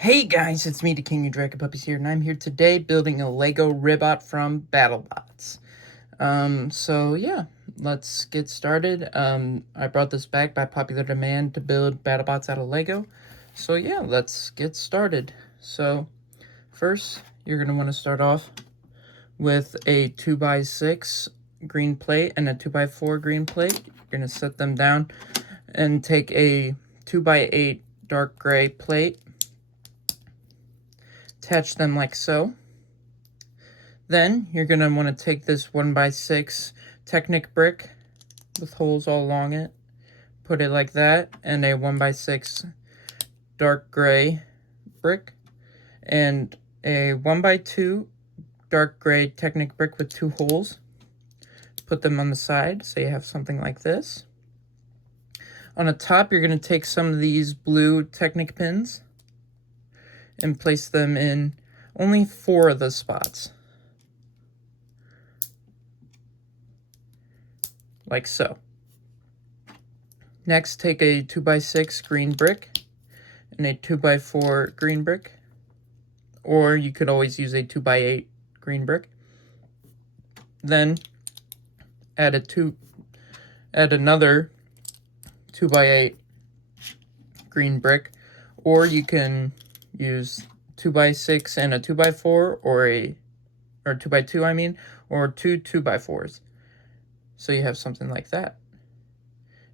Hey guys, it's me, the King of Dragon Puppies here, and I'm here today building a Lego Ribbot from Battlebots. So yeah, let's get started. I brought this back by popular demand to build Battlebots out of Lego. So yeah, let's get started. So first, you're going to want to start off with a 2x6 green plate and a 2x4 green plate. You're going to set them down and take a 2x8 dark gray plate. Attach them like so. Then you're going to want to take this 1x6 Technic brick with holes all along it, put it like that, and a 1x6 dark gray brick, and a 1x2 dark gray Technic brick with 2 holes. Put them on the side so you have something like this. On the top, you're going to take some of these blue Technic pins and place them in only 4 of the spots. Like so. Next, take a 2x6 green brick and a 2x4 green brick, or you could always use a 2x8 green brick. Then add another 2x8 green brick, or you can use 2x6 and a 2x4, or 2x2, I mean, or 2 2x4s. So you have something like that.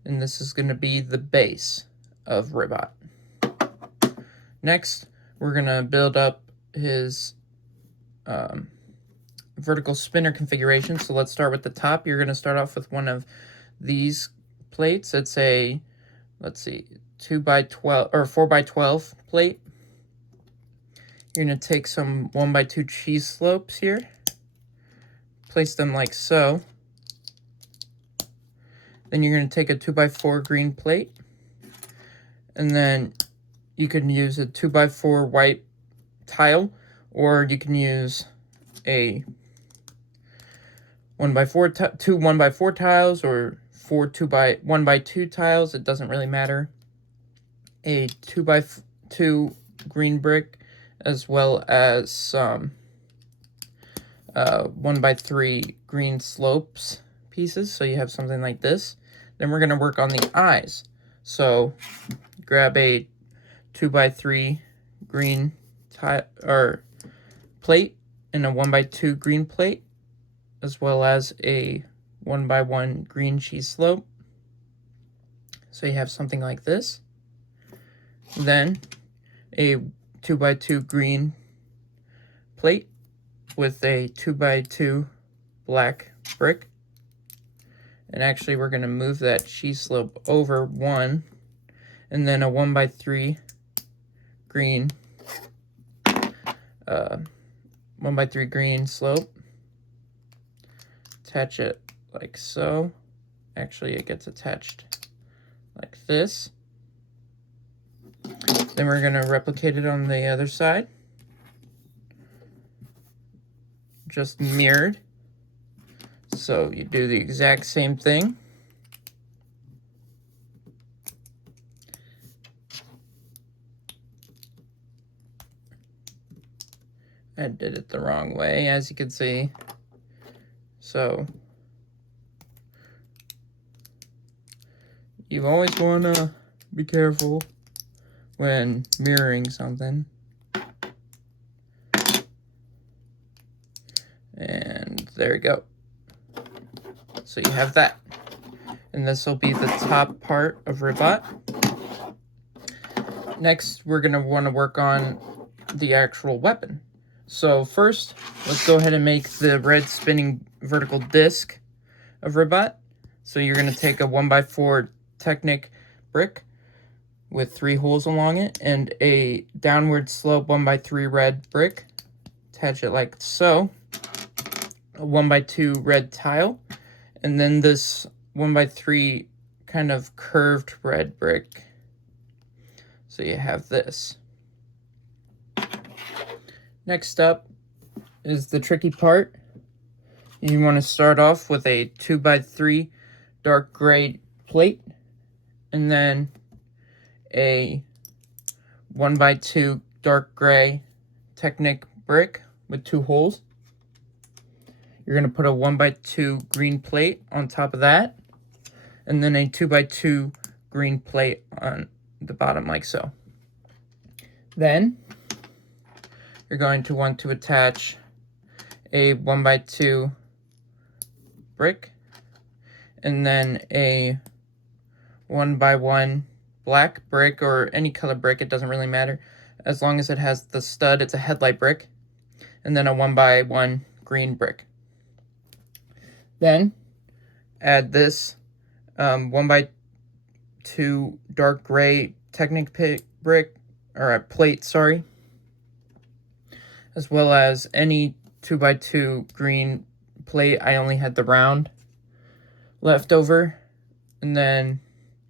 And this is going to be the base of Ribbot. Next, we're going to build up his vertical spinner configuration. So let's start with the top. You're going to start off with one of these plates. It's a, let's see, 2x12 or 4x12 plate. You're going to take some 1x2 cheese slopes here, place them like so. Then you're going to take a 2x4 green plate, and then you can use a 2x4 white tile, or you can use a 2 1x4 tiles, or 1x2 tiles. It doesn't really matter. A 2x2 green brick, as well as some 1x3 green slopes pieces, so you have something like this. Then we're going to work on the eyes. So grab a 2x3 green plate and a 1x2 green plate, as well as a 1x1 green cheese slope. So you have something like this. Then a 2x2 green plate with a 2x2 black brick. And actually, we're going to move that cheese slope over 1, and then a 1x3 green, 1x3 green slope. Attach it like so. Actually, it gets attached like this. Then we're going to replicate it on the other side. Just mirrored. So you do the exact same thing. I did it the wrong way, as you can see. So you always want to be careful when mirroring something. And there you go. So you have that. And this will be the top part of Ribbot. Next, we're going to want to work on the actual weapon. So first, let's go ahead and make the red spinning vertical disc of Ribbot. So you're going to take a 1x4 Technic brick with 3 holes along it, and a downward slope 1x3 red brick. Attach it like so. A 1x2 red tile. And then this 1x3 kind of curved red brick. So you have this. Next up is the tricky part. You want to start off with a 2x3 dark gray plate, and then a 1x2 dark gray Technic brick with 2 holes. You're going to put a 1x2 green plate on top of that, and then a 2x2 green plate on the bottom like so. Then you're going to want to attach a 1x2 brick and then a 1x1 black brick, or any color brick, it doesn't really matter as long as it has the stud. It's a headlight brick, and then a 1x1 green brick. Then add this 1x2 dark gray Technic brick, or a plate, sorry, as well as any 2x2 green plate. I only had the round left over. And then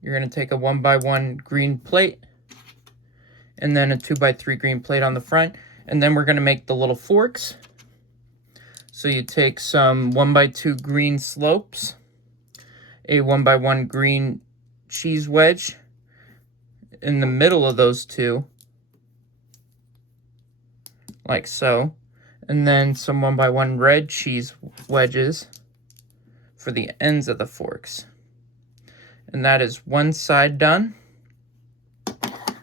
you're going to take a 1x1 green plate and then a 2x3 green plate on the front. And then we're going to make the little forks. So you take some 1x2 green slopes, a 1x1 green cheese wedge in the middle of those two, like so, and then some 1x1 red cheese wedges for the ends of the forks. And that is one side done.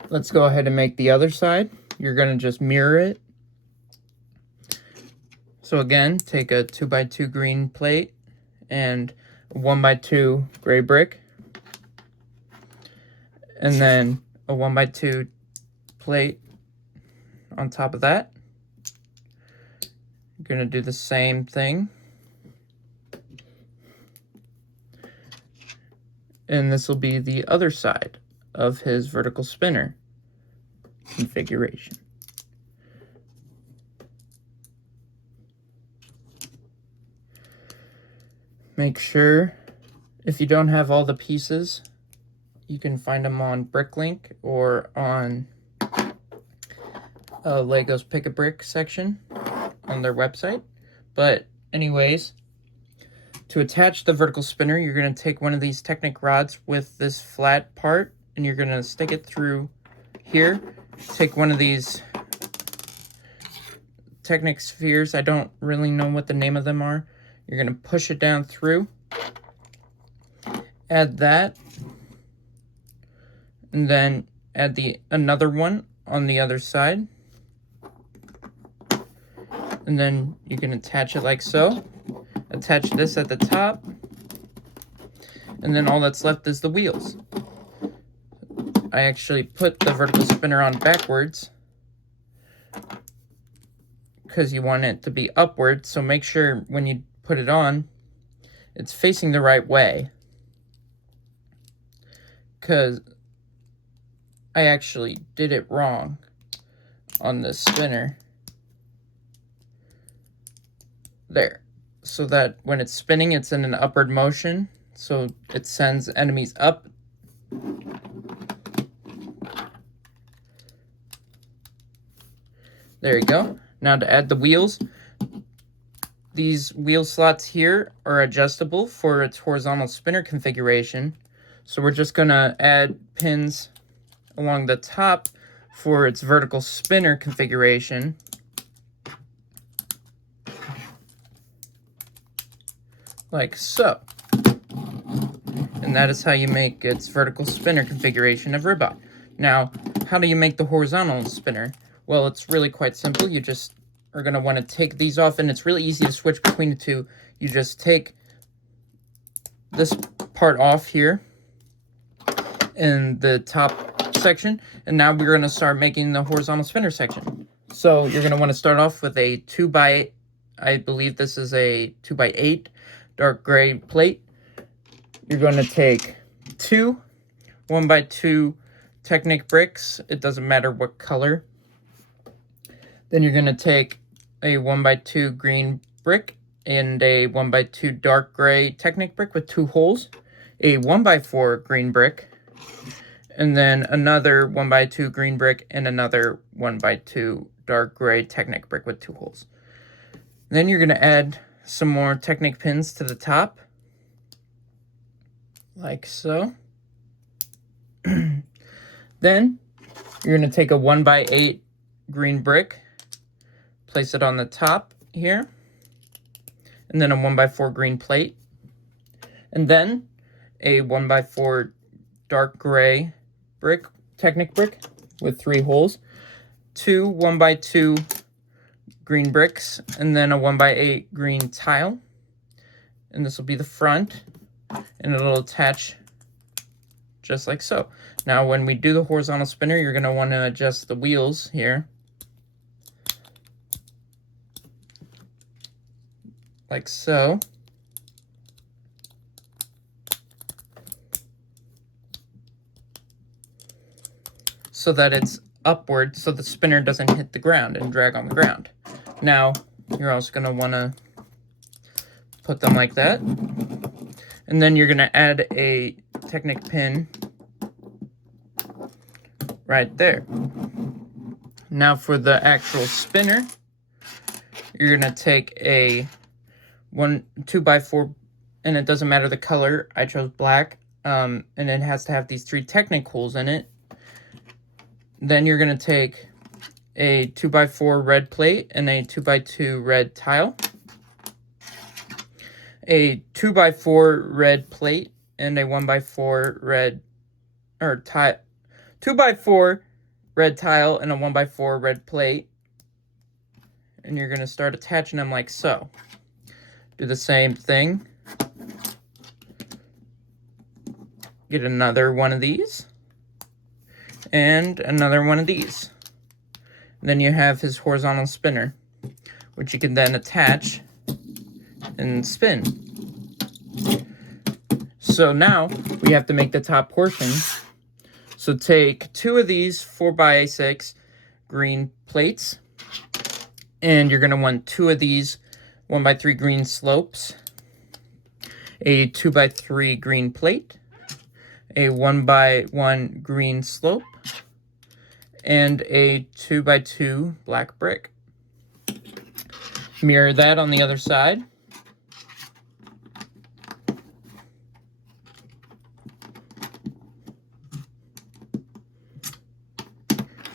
Let's go ahead and make the other side. You're going to just mirror it. So again, take a 2x2 green plate and a 1x2 gray brick, and then a 1x2 plate on top of that. You're going to do the same thing. And this will be the other side of his vertical spinner configuration. Make sure, if you don't have all the pieces, you can find them on Bricklink or on Lego's Pick a Brick section on their website. But anyways, to attach the vertical spinner, you're going to take one of these Technic rods with this flat part, and you're going to stick it through here. Take one of these Technic spheres. I don't really know what the name of them are. You're going to push it down through, add that, and then add another one on the other side. And then you can attach it like so. Attach this at the top, and then all that's left is the wheels. I actually put the vertical spinner on backwards because you want it to be upward, so make sure when you put it on, it's facing the right way, because I actually did it wrong on this spinner. There. So that when it's spinning, it's in an upward motion, so it sends enemies up. There you go. Now to add the wheels, these wheel slots here are adjustable for its horizontal spinner configuration. So we're just going to add pins along the top for its vertical spinner configuration. Like so. And that is how you make its vertical spinner configuration of Ribbot. Now, how do you make the horizontal spinner? Well, it's really quite simple. You just are going to want to take these off, and it's really easy to switch between the two. You just take this part off here in the top section, and now we're going to start making the horizontal spinner section. So you're going to want to start off with a 2x, I believe this is a 2x8 dark gray plate. You're going to take two 1x2 Technic bricks. It doesn't matter what color. Then you're going to take a 1x2 green brick and a 1x2 dark gray Technic brick with 2 holes, a 1x4 green brick, and then another 1x2 green brick and another 1x2 dark gray Technic brick with 2 holes. Then you're going to add some more Technic pins to the top, like so. Then you're going to take a 1x8 green brick, place it on the top here, and then a 1x4 green plate, and then a 1x4 dark gray brick, Technic brick with 3 holes, 2 1x2 green bricks, and then a 1x8 green tile. And this will be the front, and it'll attach just like so. Now when we do the horizontal spinner, you're going to want to adjust the wheels here, like so. So that it's upward, so the spinner doesn't hit the ground and drag on the ground. Now, you're also going to want to put them like that. And then you're going to add a Technic pin right there. Now for the actual spinner, you're going to take a 2x4, and it doesn't matter the color. I chose black, and it has to have these 3 Technic holes in it. Then you're going to take a 2x4 red plate and a 2x2 red tile, a 2x4 red plate and a 1x4 red, or 2x4 red tile and a 1x4 red plate. And you're going to start attaching them like so. Do the same thing. Get another one of these. And another one of these. And then you have his horizontal spinner, which you can then attach and spin. So now we have to make the top portion. So take 2 of these 4x6 green plates, and you're going to want 2 of these 1x3 green slopes, a 2x3 green plate, a 1x1 green slope, and a 2x2 black brick. Mirror that on the other side.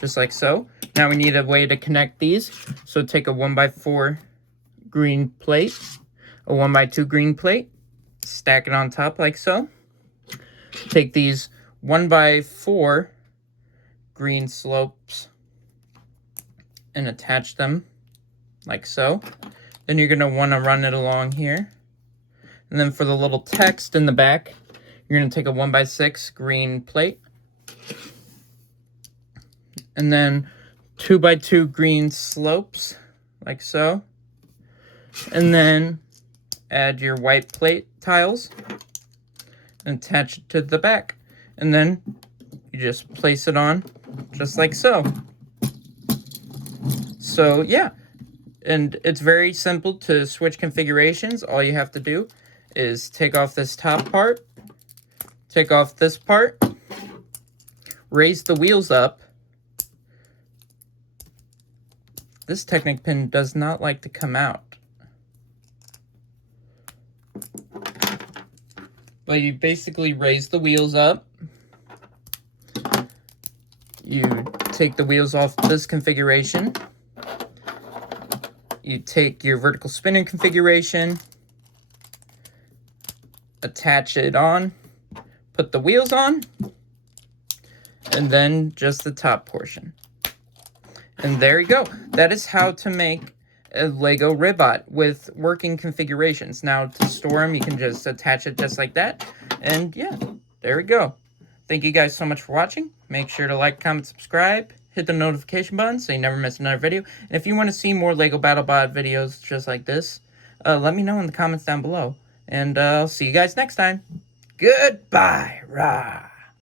Just like so. Now we need a way to connect these. So take a 1x4 green plate, a 1x2 green plate, stack it on top like so. Take these 1x4 green slopes and attach them like so. Then you're going to want to run it along here. And then for the little text in the back, you're going to take a 1x6 green plate and then 2x2 green slopes like so. And then add your white plate tiles and attach it to the back. And then you just place it on just like so. So yeah, and it's very simple to switch configurations. All you have to do is take off this top part, take off this part, raise the wheels up. This Technic pin does not like to come out. But you basically raise the wheels up. You take the wheels off this configuration. You take your vertical spinning configuration, attach it on, put the wheels on, and then just the top portion. And there you go. That is how to make a Lego Ribbot with working configurations. Now to store them, you can just attach it just like that. And yeah, there we go. Thank you guys so much for watching. Make sure to like, comment, subscribe. Hit the notification button so you never miss another video. And if you want to see more Lego Battlebot videos just like this, let me know in the comments down below. And I'll see you guys next time. Goodbye. Rah.